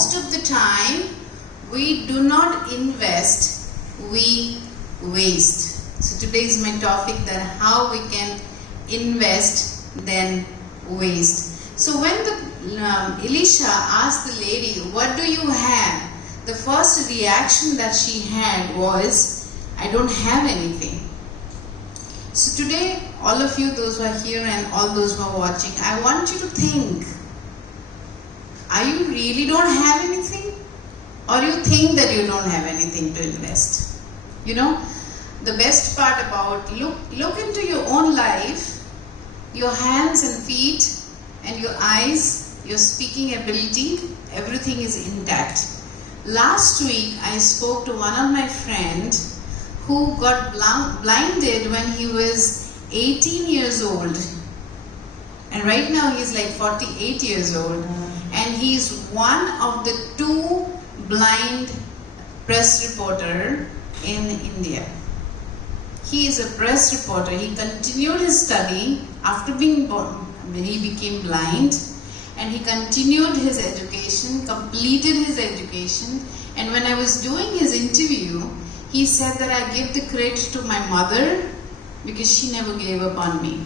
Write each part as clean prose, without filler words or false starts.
most of the time we do not invest, we waste. So today is my topic, that how we can invest then waste. So when Elisha asked the lady, what do you have? The first reaction that she had was, I don't have anything. So today, all of you, those who are here and all those who are watching, I want you to think, are you really don't have anything? Or you think that you don't have anything to invest? You know, the best part about, look into your own life, your hands and feet and your eyes, your speaking ability, everything is intact. Last week, I spoke to one of my friends who got blinded when he was 18 years old. And right now he's like 48 years old. And he's one of the 2 blind press reporter in India. He is a press reporter. He continued his study after being born. He became blind. And he continued his education, completed his education. And when I was doing his interview, he said that I give the credit to my mother because she never gave up on me.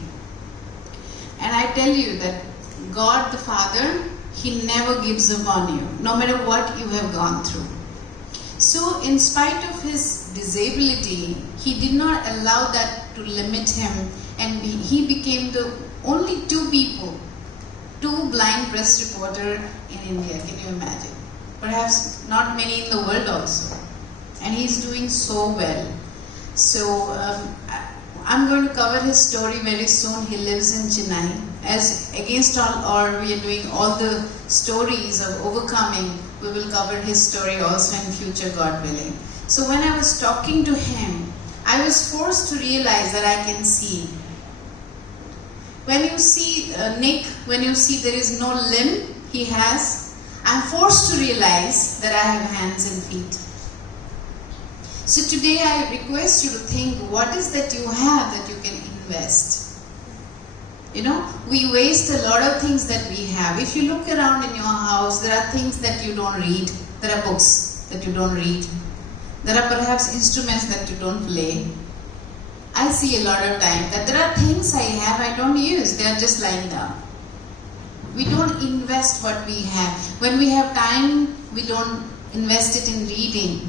And I tell you that God the Father, He never gives up on you, no matter what you have gone through. So in spite of his disability, he did not allow that to limit him, and he became the only 2 people, 2 blind press reporter in India. Can you imagine? Perhaps not many in the world also. And he's doing so well. So I'm going to cover his story very soon. He lives in Chennai. As against all odds, we are doing all the stories of overcoming. We will cover his story also in future, God willing. So when I was talking to him, I was forced to realize that I can see. When you see Nick, when you see there is no limb he has, I'm forced to realize that I have hands and feet. So today I request you to think, what is that you have that you can invest? You know, we waste a lot of things that we have. If you look around in your house, there are things that you don't read. There are books that you don't read. There are perhaps instruments that you don't play. I see a lot of time that there are things I have I don't use. They are just lying down. We don't invest what we have. When we have time, we don't invest it in reading.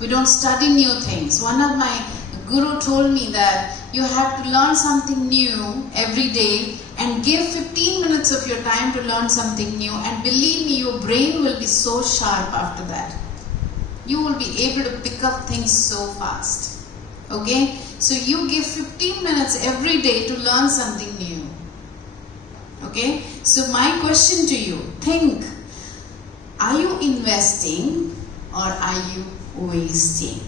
We don't study new things. One of my guru told me that you have to learn something new every day and give 15 minutes of your time to learn something new, and believe me, your brain will be so sharp after that. You will be able to pick up things so fast. Okay? So you give 15 minutes every day to learn something new. Okay? So my question to you, think, are you investing or are you wasting?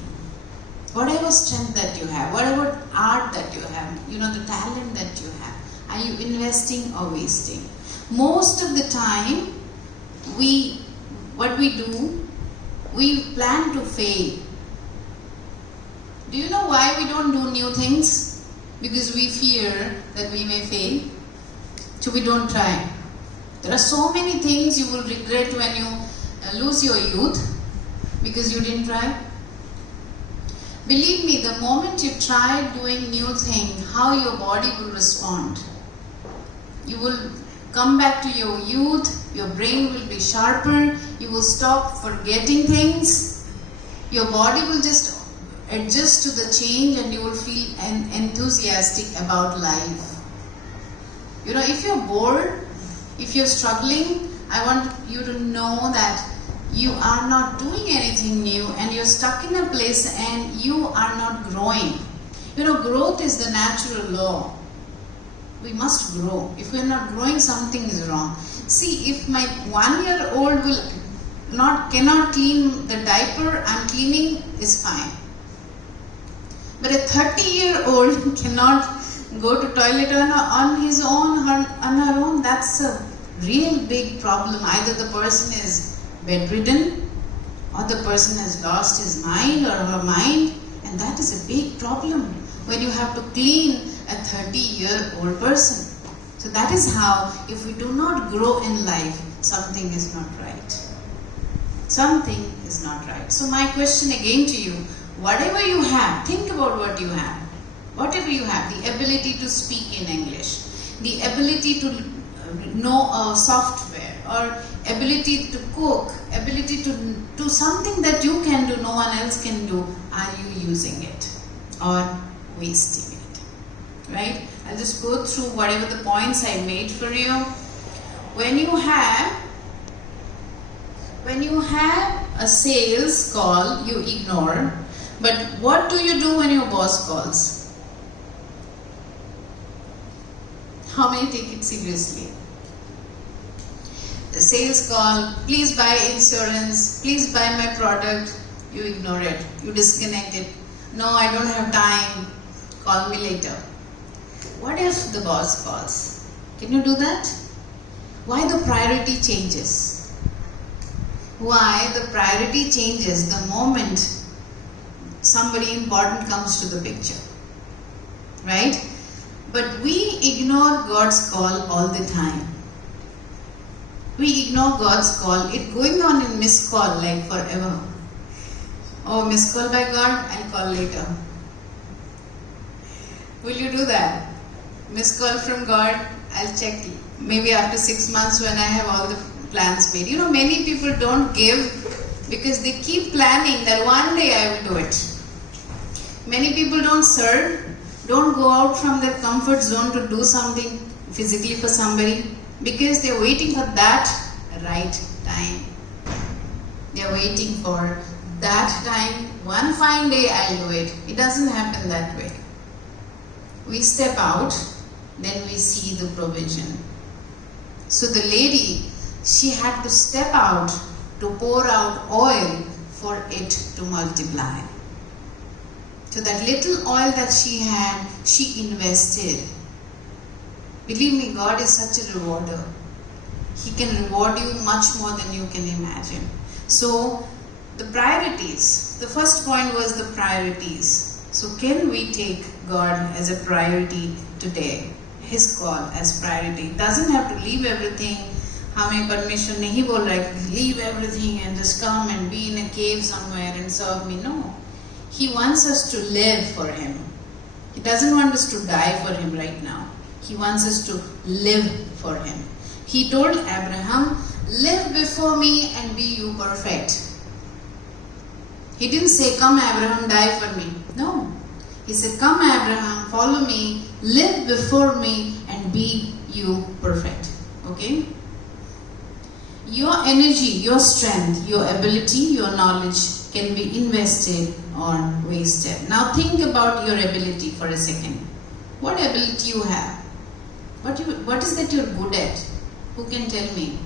Whatever strength that you have, whatever art that you have, you know, the talent that you have, are you investing or wasting? Most of the time, what we do, we plan to fail. Do you know why we don't do new things? Because we fear that we may fail. So we don't try. There are so many things you will regret when you lose your youth because you didn't try. Believe me, the moment you try doing new thing, how your body will respond. You will come back to your youth, your brain will be sharper, you will stop forgetting things, your body will just adjust to the change, and you will feel enthusiastic about life. You know, if you're bored, if you're struggling, I want you to know that you are not doing anything new and you're stuck in a place and you are not growing. You know, growth is the natural law. We must grow. If we're not growing, something is wrong. See, if my 1-year-old cannot clean the diaper I'm cleaning, is fine. But a 30-year-old cannot go to toilet on his own, on her own. That's a real big problem. Either the person is bedridden, or the person has lost his mind or her mind, and that is a big problem when you have to clean a 30-year-old person. So that is how, if we do not grow in life, something is not right. Something is not right. So my question again to you, whatever you have, think about what you have. Whatever you have, the ability to speak in English, the ability to know a software, or ability to cook, ability to do something that you can do, no one else can do, are you using it or wasting it? Right? I'll just go through whatever the points I made for you. When you have a sales call, you ignore. But what do you do when your boss calls? How many take it seriously? The sales call, please buy insurance, please buy my product, you ignore it, you disconnect it. No, I don't have time, call me later. What if the boss calls? Can you do that? Why the priority changes? Why the priority changes the moment somebody important comes to the picture, right? But we ignore God's call all the time. We ignore God's call. It going on in missed call like forever. Oh, missed call by God, I'll call later. Will you do that? Missed call from God, I'll check maybe after 6 months when I have all the plans made. You know, many people don't give because they keep planning that one day I will do it. Many people don't serve, don't go out from their comfort zone to do something physically for somebody because they're waiting for that right time. They're waiting for that time. One fine day I'll do it. It doesn't happen that way. We step out, then we see the provision. So the lady, she had to step out to pour out oil for it to multiply. So that little oil that she had, she invested. Believe me, God is such a rewarder. He can reward you much more than you can imagine. So, the priorities. The first point was the priorities. So, can we take God as a priority today? His call as priority. Doesn't have to leave everything. हमें परमेश्वर नहीं बोल रहा है leave everything and just come and be in a cave somewhere and serve me. No. He wants us to live for Him. He doesn't want us to die for Him right now. He wants us to live for Him. He told Abraham, live before me and be you perfect. He didn't say, come Abraham, die for me. No. He said, come Abraham, follow me, live before me and be you perfect. Okay? Your energy, your strength, your ability, your knowledge can be invested or wasted. Now think about your ability for a second. What ability you have? What is that you're good at? Who can tell me?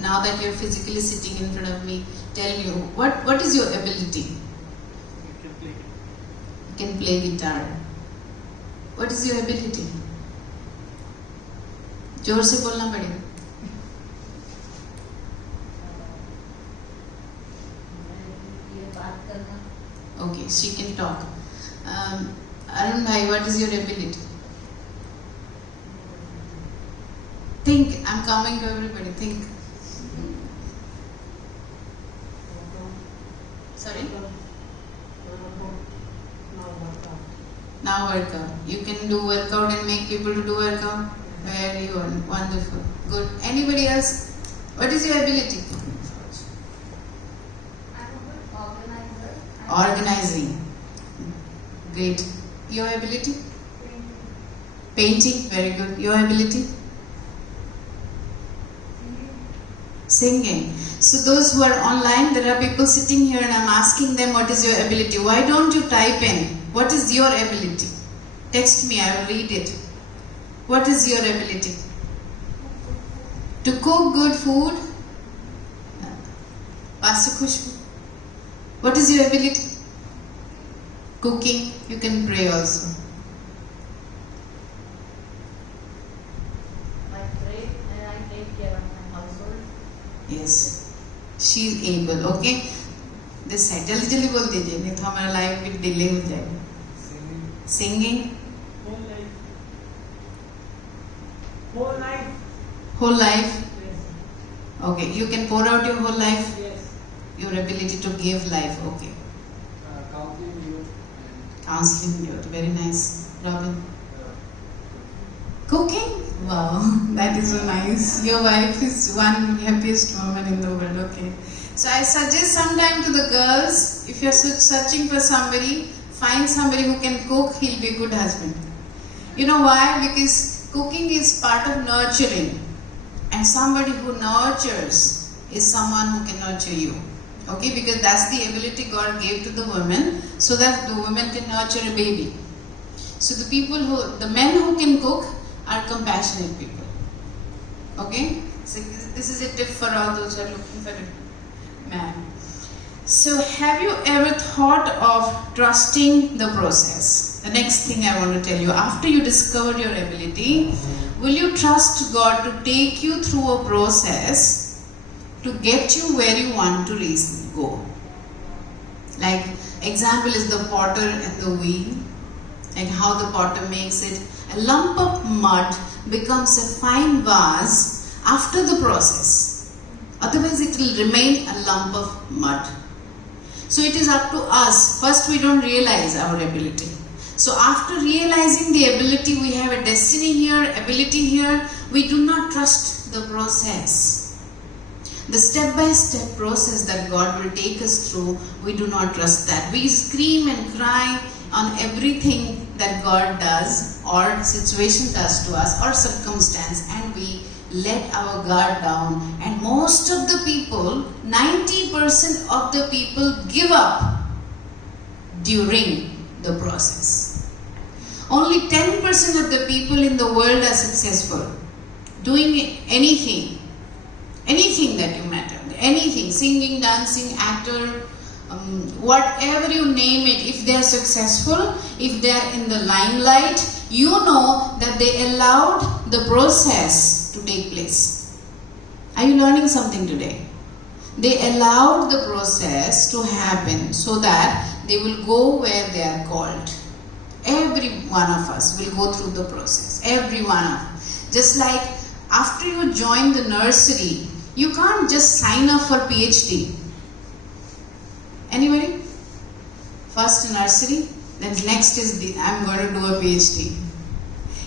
Now that you're physically sitting in front of me, tell me, what is your ability? You can play guitar. What is your ability? जोर से बोलना पड़ेगा. Okay, she can talk. Arun bhai, what is your ability? Think. I'm coming to everybody. Think. Sorry? Now workout. You can do workout and make people to do workout. Very wonderful. Good. Anybody else? What is your ability? Organizing. Great. Your ability? Painting. Very good. Your ability? Singing. So those who are online, there are people sitting here and I'm asking them what is your ability. Why don't you type in what is your ability? Text me, I will read it. What is your ability? To cook good food? Pastor Khushbu. What is your ability? Cooking. You can pray also. I pray and I take care of my household. Yes. She is able. Okay. This side. जल्दी जल्दी बोल दीजिए नहीं तो हमारा live भी delay हो जाएगा. Singing. Whole life. Whole life. Yes. Okay. You can pour out your whole life. Yes. Your ability to give life. Okay. Counseling youth Counseling youth. Very nice. Robin. and Cooking? Wow, that is so nice. Your wife is one happiest woman in the world. Okay. So I suggest sometime to the girls, if you're searching for somebody, find somebody who can cook, he'll be a good husband. You know why? Because cooking is part of nurturing. And somebody who nurtures is someone who can nurture you. Okay, because that's the ability God gave to the woman, so that the woman can nurture a baby. So the men who can cook are compassionate people. Okay? So this is a tip for all those who are looking for a man. So have you ever thought of trusting the process? The next thing I want to tell you, after you discover your ability, will you trust God to take you through a process to get you where you want to go? Like example is the potter and the wheel. Like how the potter makes it. A lump of mud becomes a fine vase after the process. Otherwise it will remain a lump of mud. So it is up to us. First we don't realize our ability. So after realizing the ability, we have a destiny here, ability here, we do not trust the process. The step-by-step process that God will take us through, we do not trust that. We scream and cry on everything that God does or situation does to us or circumstance, and we let our guard down. And most of the people, 90% of the people give up during the process. Only 10% of the people in the world are successful doing anything that you matter, anything, singing, dancing, actor, whatever you name it. If they are successful, if they are in the limelight, you know that they allowed the process to take place. Are you learning something today? They allowed the process to happen so that they will go where they are called. Every one of us will go through the process. Every one of us. Just like after you join the nursery, you can't just sign up for PhD. Anybody? First nursery, then next is I'm going to do a PhD.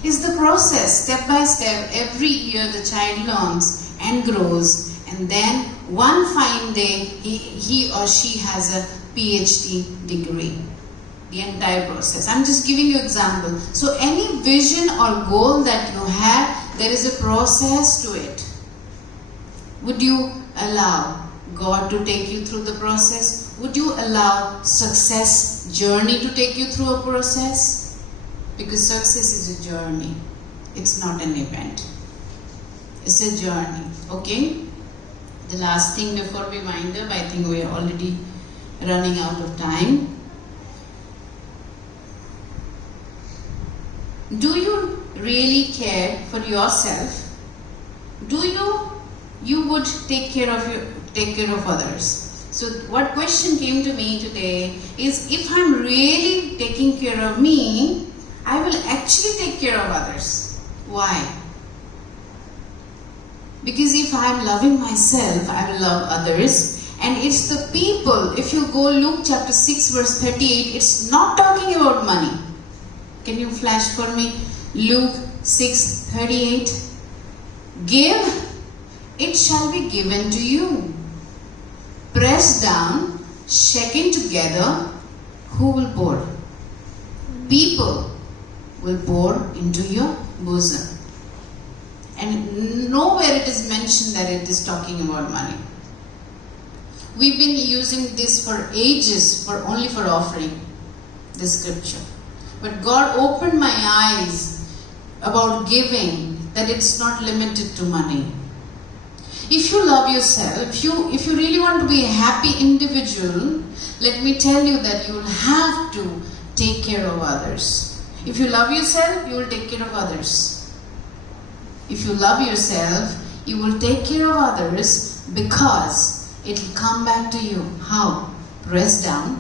It's the process, step by step. Every year the child learns and grows, and then one fine day he or she has a PhD degree. The entire process. I'm just giving you example. So any vision or goal that you have, there is a process to it. Would you allow God to take you through the process? Would you allow success journey to take you through a process? Because success is a journey. It's not an event. It's a journey. Okay? The last thing before we wind up, I think we are already running out of time. Do you really care for yourself? Do you would take care of others? So what question came to me today is, if I'm really taking care of me, I will actually take care of others. Why? Because if I'm loving myself, I will love others. And it's the people. If you go Luke chapter 6 verse 38, it's not talking about money. Can you flash for me? Luke 6:38. Give, it shall be given to you. Pressed down, shaken together, who will pour? People will pour into your bosom. And nowhere it is mentioned that it is talking about money. We've been using this for ages, only for offering this scripture. But God opened my eyes about giving, that it's not limited to money. If you love yourself, if you really want to be a happy individual, let me tell you that you will have to take care of others. If you love yourself, you will take care of others. If you love yourself, you will take care of others, because it will come back to you. How? Pressed down,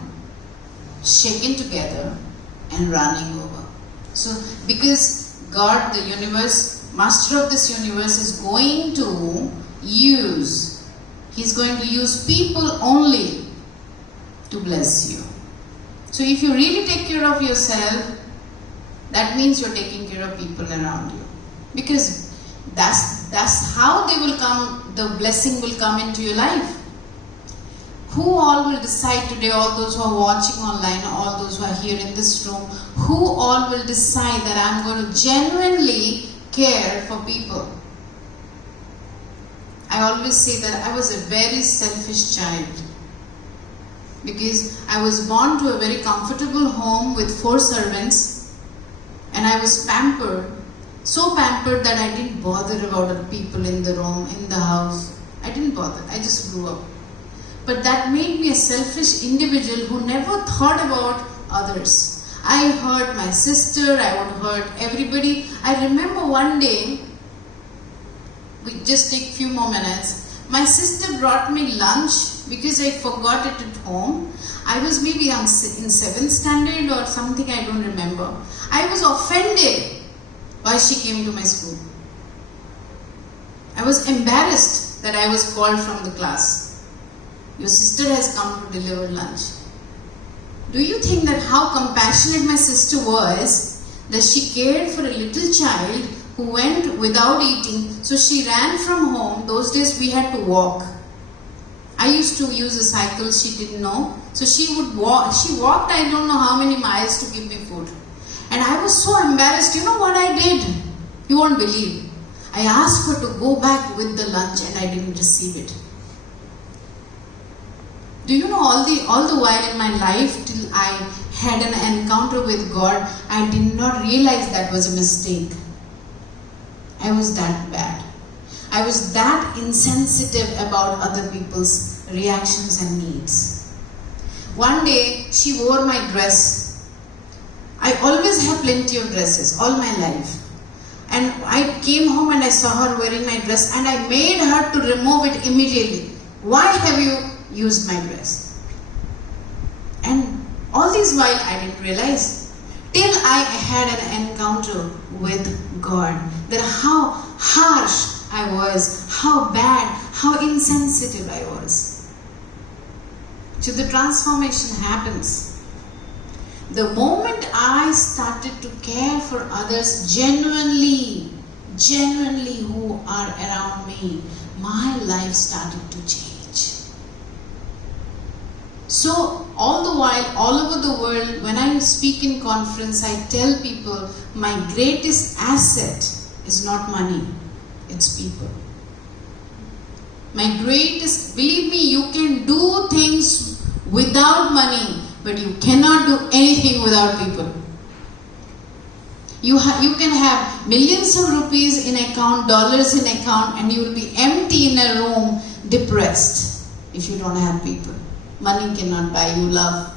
shaken together, and running over. So, because God, the universe, master of this universe, is going to use, He's going to use people only to bless you. So if you really take care of yourself, that means you're taking care of people around you. Because that's how they will come, the blessing will come into your life. Who all will decide today, all those who are watching online, all those who are here in this room, who all will decide that I'm going to genuinely care for people? I always say that I was a very selfish child. Because I was born to a very comfortable home with 4 servants, and I was pampered, so pampered that I didn't bother about the people in the room, in the house. I didn't bother, I just grew up. But that made me a selfish individual who never thought about others. I hurt my sister, I would hurt everybody. I remember one day, we just take a few more minutes, my sister brought me lunch because I forgot it at home. I was maybe in 7th standard or something, I don't remember. I was offended why she came to my school. I was embarrassed that I was called from the class. Your sister has come to deliver lunch. Do you think that how compassionate my sister was, that she cared for a little child who went without eating, so she ran from home. Those days we had to walk. I used to use a cycle, she didn't know. So she would walk, she walked I don't know how many miles to give me food. And I was so embarrassed. You know what I did? You won't believe. I asked her to go back with the lunch and I didn't receive it. Do you know all the while in my life till I had an encounter with God, I did not realize that was a mistake. I was that bad. I was that insensitive about other people's reactions and needs. One day, she wore my dress. I always have plenty of dresses, all my life. And I came home and I saw her wearing my dress and I made her to remove it immediately. Why have you used my dress? And all this while I didn't realize, till I had an encounter with God, that how harsh I was, how bad, how insensitive I was. So the transformation happens. The moment I started to care for others genuinely who are around me, my life started to change. So all the while, all over the world, when I speak in conference, I tell people my greatest asset is not money, it's people. My greatest, believe me, you can do things without money, but you cannot do anything without people. You can have millions of rupees in account, dollars in account, and you will be empty in a room, depressed, if you don't have people. Money cannot buy you love.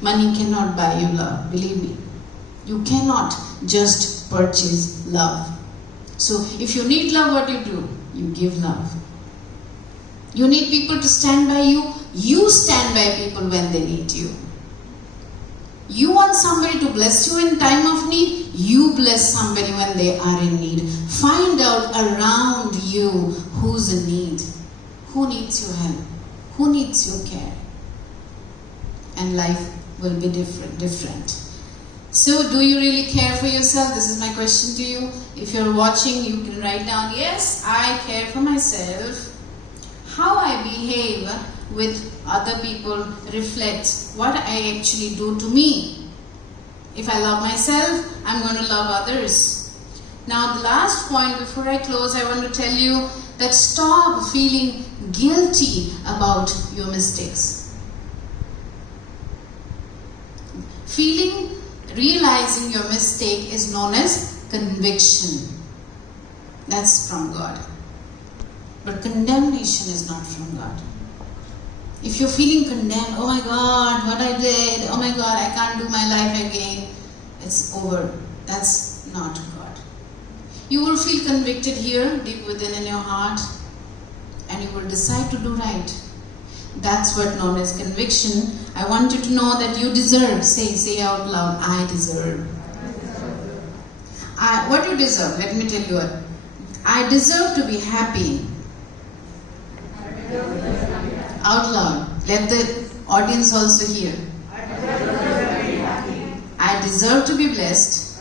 Money cannot buy you love, believe me. You cannot just purchase love. So if you need love, what do? You give love. You need people to stand by you, you stand by people when they need you. You want somebody to bless you in time of need, you bless somebody when they are in need. Find out around you who's in need, who needs your help, who needs your care. And life will be different. So do you really care for yourself? This is my question to you. If you're watching, you can write down, yes, I care for myself. How I behave with other people reflects what I actually do to me. If I love myself, I'm going to love others. Now the last point before I close, I want to tell you that stop feeling guilty about your mistakes. Realizing your mistake is known as conviction. That's from God. But condemnation is not from God. If you're feeling condemned, oh my God, what I did, oh my God, I can't do my life again, it's over. That's not God. You will feel convicted here, deep within in your heart, and you will decide to do right. That's what known as conviction. I want you to know that you deserve. Say out loud, I deserve. What do you deserve? Let me tell you what. I deserve to be happy. Out loud. Let the audience also hear. I deserve to be blessed.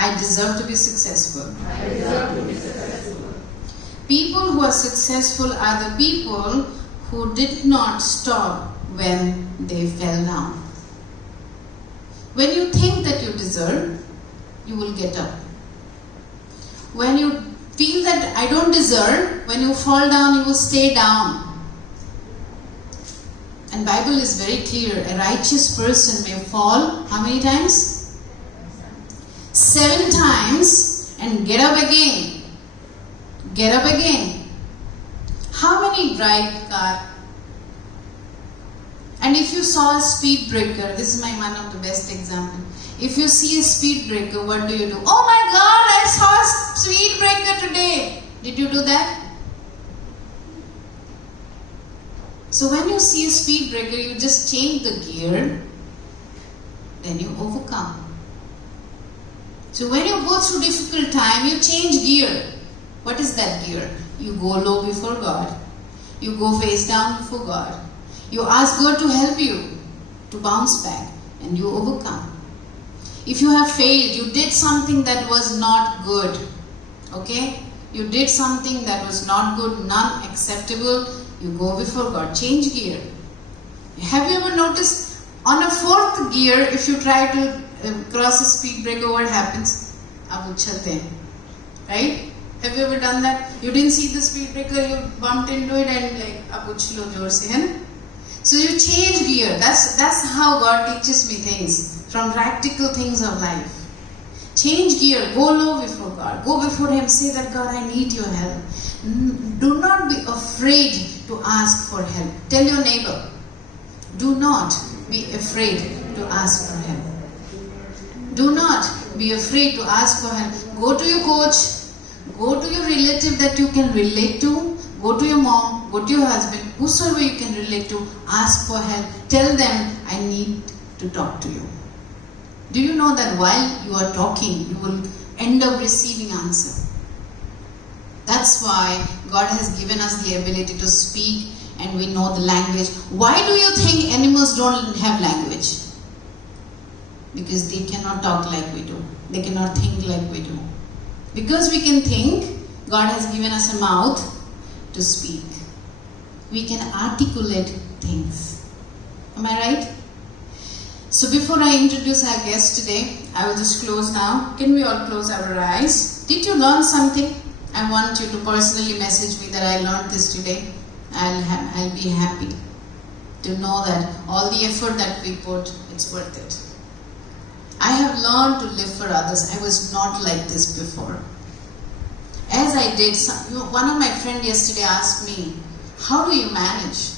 I deserve to be successful. People who are successful are the people who did not stop when they fell down. When you think that you deserve, you will get up. When you feel that I don't deserve, when you fall down, you will stay down. And Bible is very clear. A righteous person may fall how many times? 7 times and get up again. Get up again. How many drive car? And if you saw a speed breaker, this is one of the best example. If you see a speed breaker, what do? Oh my God, I saw a speed breaker today. Did you do that? So when you see a speed breaker, you just change the gear, then you overcome. So when you go through difficult time, you change gear. What is that gear? You go low before God. You go face down before God. You ask God to help you to bounce back, and you overcome. If you have failed, you did something that was not good. Okay? You did something that was not good, not acceptable. You go before God. Change gear. Have you ever noticed on a 4th gear, if you try to cross a speed breaker, what happens? Ab uchalte. Right? Have you ever done that? You didn't see the speed breaker, you bumped into it and like ab uchlo jor se, hai na? So you change gear. That's how God teaches me things, from practical things of life. Change gear. Go low before God. Go before Him. Say that, God, I need your help. Do not be afraid to ask for help. Tell your neighbor, do not be afraid to ask for help. Do not be afraid to ask for help. Go to your coach. Go to your relative that you can relate to. Go to your mom. Go to your husband. Whosoever you can relate to. Ask for help. Tell them, I need to talk to you. Do you know that while you are talking, you will end up receiving answer? That's why God has given us the ability to speak and we know the language. Why do you think animals don't have language? Because they cannot talk like we do. They cannot think like we do. Because we can think, God has given us a mouth to speak. We can articulate things. Am I right? So before I introduce our guest today, I will just close now. Can we all close our eyes? Did you learn something? I want you to personally message me that I learned this today. I'll be happy to know that all the effort that we put, it's worth it. I have learned to live for others. I was not like this before. As I did, one of my friends yesterday asked me, how do you manage?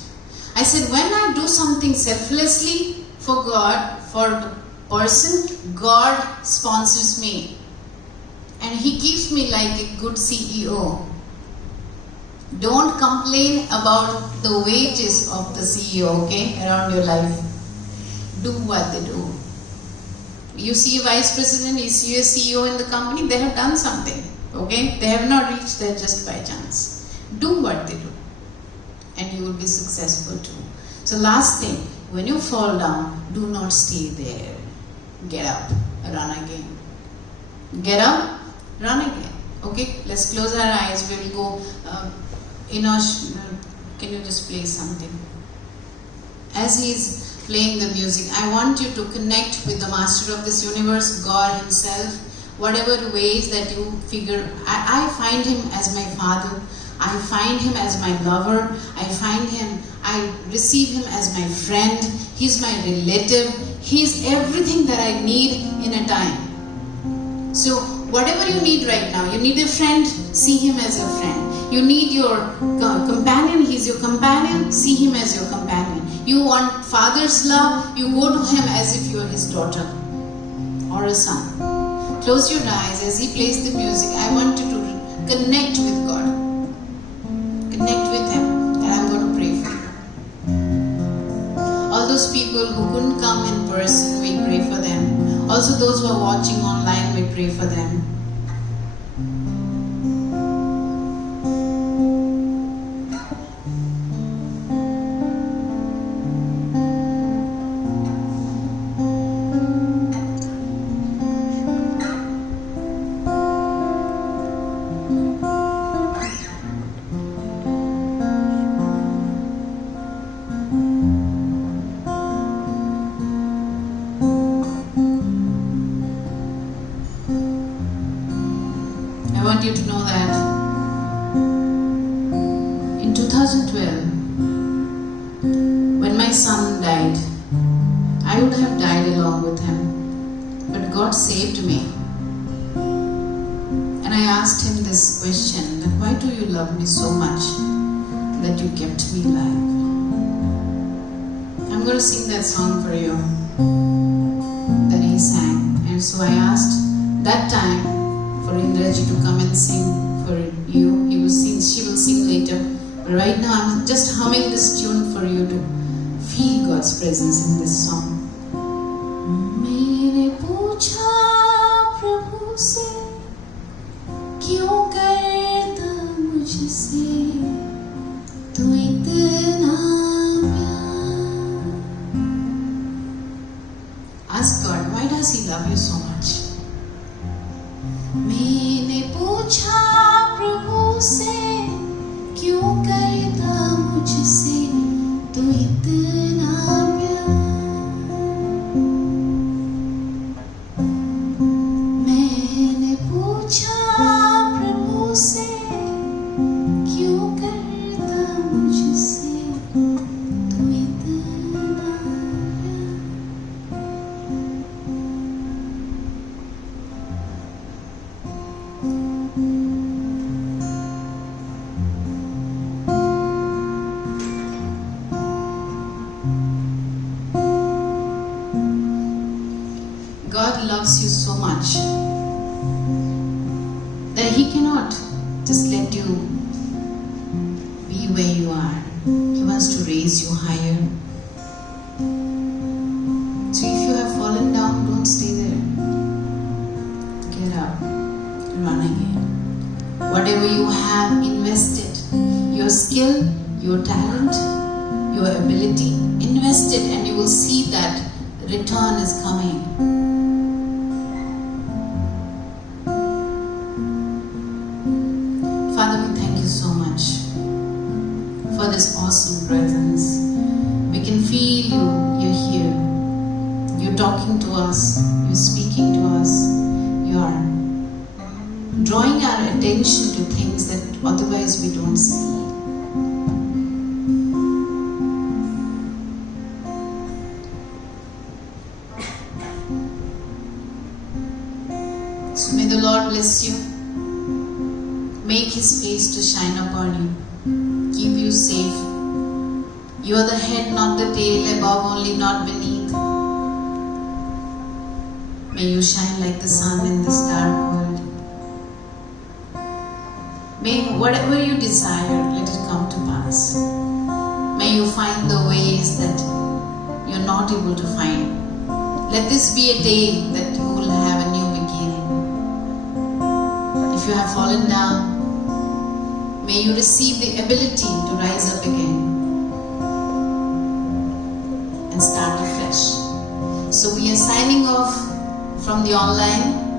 I said, when I do something selflessly for God, for the person, God sponsors me. And He keeps me like a good CEO. Don't complain about the wages of the CEO, okay, around your life. Do what they do. You see a vice president, you see a CEO in the company, they have done something, okay? They have not reached there just by chance. Do what they do, and you will be successful too. So last thing, when you fall down, do not stay there. Get up, run again. Get up, run again. Okay, let's close our eyes. We will go. Inosh, can you just play something? As he's playing the music, I want you to connect with the Master of this universe, God Himself. Whatever ways that you figure, I find Him as my Father. I find Him as my lover. I receive Him as my friend. He's my relative. He's everything that I need in a time. So whatever you need right now, you need a friend, see Him as your friend. You need your companion, He's your companion, see Him as your companion. You want Father's love, you go to Him as if you are His daughter or a son. Close your eyes as He plays the music. I want you to connect with God. Connect with Him, and I'm going to pray for you. All those people who couldn't come in person, we pray for them. Also those who are watching online, we pray for them. 2012, when my son died, I would have died along with him. But God saved me. And I asked him this question, that why do you love me so much that you kept me alive? I'm going to sing that song for you that he sang. And so I asked that time for Indraji to come and sing for you. He will sing, she will sing later. But right now I'm just humming this tune for you to feel God's presence in this song. मैंने पूछा प्रभु से क्यों करता मुझसे तू इतना प्यार. Ask God, why does He love you so much? मैंने पूछा प्रभु से क्यों करता मुझसे तू इतना प्यार. मैंने पूछा प्रभु से क्यों करता मुझसे तू इतना प्यार. God loves you so much that He cannot just let you be where you are. He wants to raise you higher. So if you have fallen down, don't stay there. Get up, run again. Whatever you have invested, your skill, your talent, your ability, invest it and you will see that the return is coming. Father, we thank you so much for this awesome presence. We can feel you, you're here. You're talking to us, you're speaking to us, you're drawing our attention to things that otherwise we don't see. So may the Lord bless you. Make His face to shine upon you. Keep you safe. You are the head, not the tail, above only, not beneath. May you shine like the sun in this dark world. May whatever you desire, let it come to pass. May you find the ways that you're not able to find. Let this be a day that you will have a new beginning. If you have fallen down, may you receive the ability to rise up again and start afresh. So we are signing off from the online.